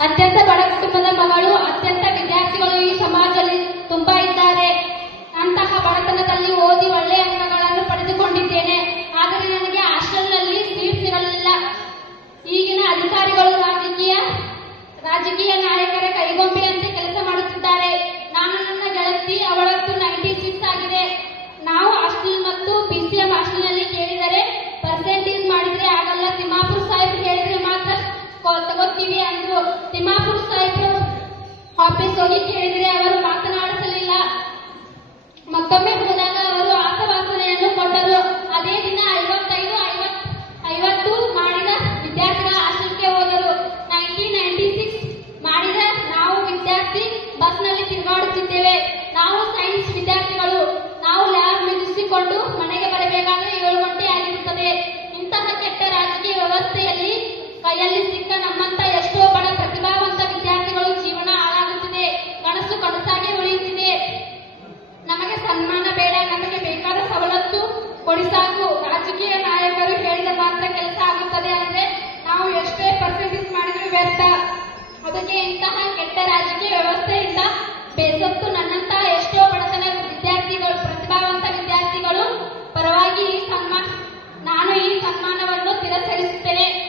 ಅತ್ಯಂತ ಬಡ ಕುಟುಂಬದ ಮಗಳು, ಅತ್ಯಂತ ವಿದ್ಯಾರ್ಥಿಗಳು ಈ ಸಮಾಜದಲ್ಲಿ ತುಂಬಾ ಇದ್ದಾರೆ. ಅಂತಹ ಬಡತನದಲ್ಲಿ ಓದಿ ಒಳ್ಳೆಯ ಅಂಕಗಳನ್ನು ಪಡೆದುಕೊಂಡಿದ್ದೇನೆ. ಆದರೆ ನನಗೆ ಹಾಸ್ಟೆಲ್ನಲ್ಲಿ ಸೀಟ್ ಸಿಗಲಿಲ್ಲ. ಈಗಿನ ಅಧಿಕಾರಿಗಳು ರಾಜಕೀಯ ರಾಜಕೀಯ ನಾಯಕರ ಹೇಳಿದರೆ ಅವರು ಮಾತನಾಡಿಸಲಿಲ್ಲ. ಮತ್ತೊಮ್ಮೆ ಹೋದ